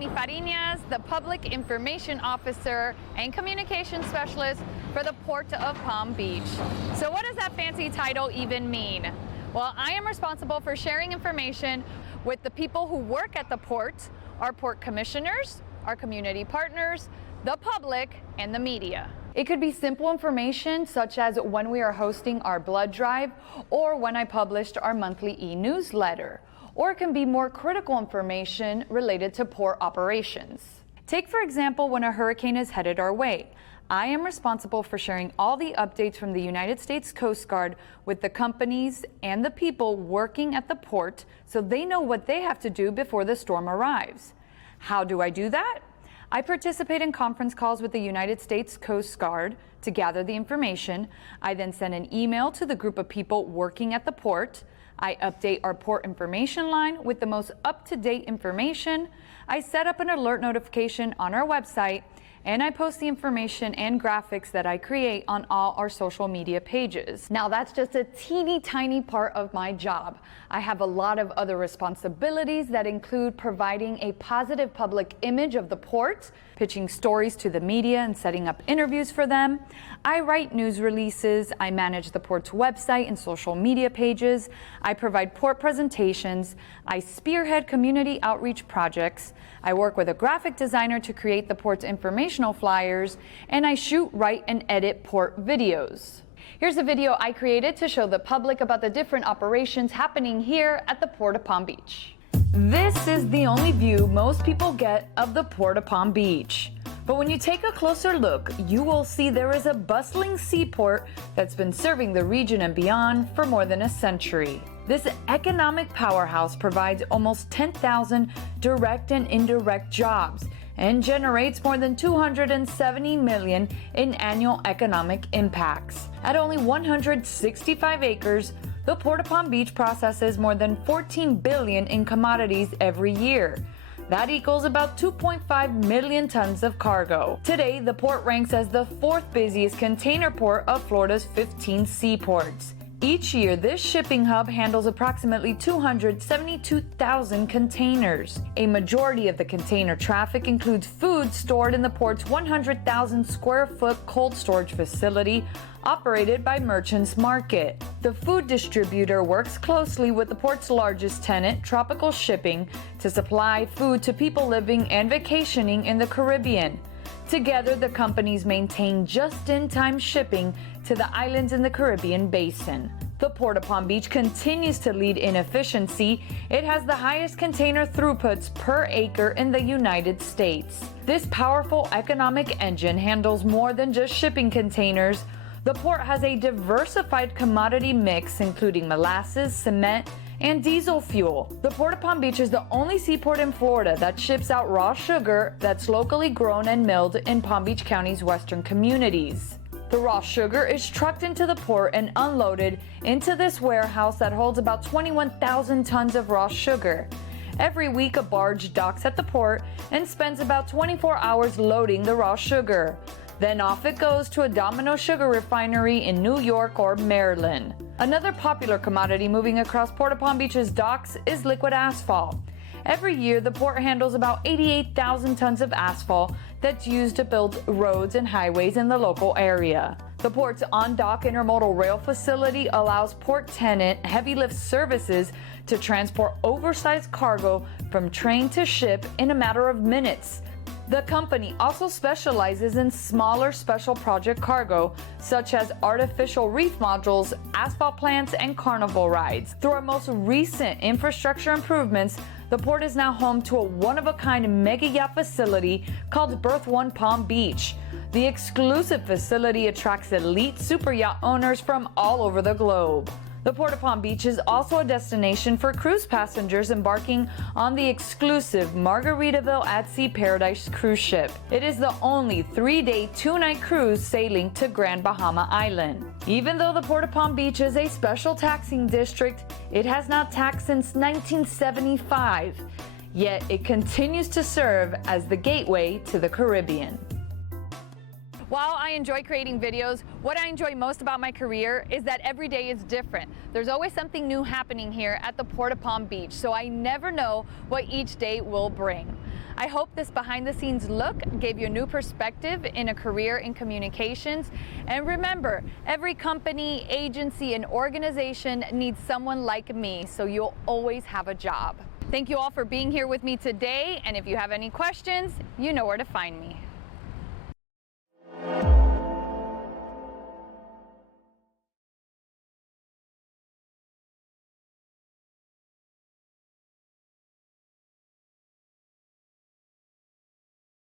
Noemi Fariñas, the Public Information Officer and Communication Specialist for the Port of Palm Beach. So what does that fancy title even mean? Well, I am responsible for sharing information with the people who work at the port, our port commissioners, our community partners, the public, and the media. It could be simple information such as when we are hosting our blood drive or when I published our monthly e-newsletter. Or it can be more critical information related to port operations. Take, for example, when a hurricane is headed our way. I am responsible for sharing all the updates from the United States Coast Guard with the companies and the people working at the port so they know what they have to do before the storm arrives. How do I do that? I participate in conference calls with the United States Coast Guard to gather the information. I then send an email to the group of people working at the port. I update our port information line with the most up-to-date information. I set up an alert notification on our website, and I post the information and graphics that I create on all our social media pages. Now that's just a teeny tiny part of my job. I have a lot of other responsibilities that include providing a positive public image of the port, pitching stories to the media and setting up interviews for them. I write news releases, I manage the port's website and social media pages, I provide port presentations, I spearhead community outreach projects, I work with a graphic designer to create the port's informational flyers, and I shoot, write, and edit port videos. Here's a video I created to show the public about the different operations happening here at the Port of Palm Beach. This is the only view most people get of the Port of Palm Beach. But when you take a closer look, you will see there is a bustling seaport that's been serving the region and beyond for more than a century. This economic powerhouse provides almost 10,000 direct and indirect jobs and generates more than $270 million in annual economic impacts. At only 165 acres, the Port of Palm Beach processes more than $14 billion in commodities every year. That equals about 2.5 million tons of cargo. Today, the port ranks as the fourth busiest container port of Florida's 15 seaports. Each year, this shipping hub handles approximately 272,000 containers. A majority of the container traffic includes food stored in the port's 100,000 square foot cold storage facility operated by Merchants Market. The food distributor works closely with the port's largest tenant, Tropical Shipping, to supply food to people living and vacationing in the Caribbean. Together, the companies maintain just-in-time shipping to the islands in the Caribbean basin. The Port of Palm Beach continues to lead in efficiency. It has the highest container throughputs per acre in the United States. This powerful economic engine handles more than just shipping containers. The port has a diversified commodity mix, including molasses, cement, and diesel fuel. The Port of Palm Beach is the only seaport in Florida that ships out raw sugar that's locally grown and milled in Palm Beach County's western communities. The raw sugar is trucked into the port and unloaded into this warehouse that holds about 21,000 tons of raw sugar. Every week, a barge docks at the port and spends about 24 hours loading the raw sugar. Then off it goes to a Domino sugar refinery in New York or Maryland. Another popular commodity moving across Port of Palm Beach's docks is liquid asphalt. Every year, the port handles about 88,000 tons of asphalt that's used to build roads and highways in the local area. The port's on-dock intermodal rail facility allows port tenant heavy lift services to transport oversized cargo from train to ship in a matter of minutes. The company also specializes in smaller special project cargo, such as artificial reef modules, asphalt plants, and carnival rides. Through our most recent infrastructure improvements, the port is now home to a one-of-a-kind mega yacht facility called Berth One Palm Beach. The exclusive facility attracts elite super yacht owners from all over the globe. The Port of Palm Beach is also a destination for cruise passengers embarking on the exclusive Margaritaville at Sea Paradise cruise ship. It is the only 3-day, 2-night cruise sailing to Grand Bahama Island. Even though the Port of Palm Beach is a special taxing district, it has not taxed since 1975. Yet it continues to serve as the gateway to the Caribbean. While I enjoy creating videos, what I enjoy most about my career is that every day is different. There's always something new happening here at the Port of Palm Beach, so I never know what each day will bring. I hope this behind the scenes look gave you a new perspective in a career in communications. And remember, every company, agency, and organization needs someone like me, so you'll always have a job. Thank you all for being here with me today, and if you have any questions, you know where to find me.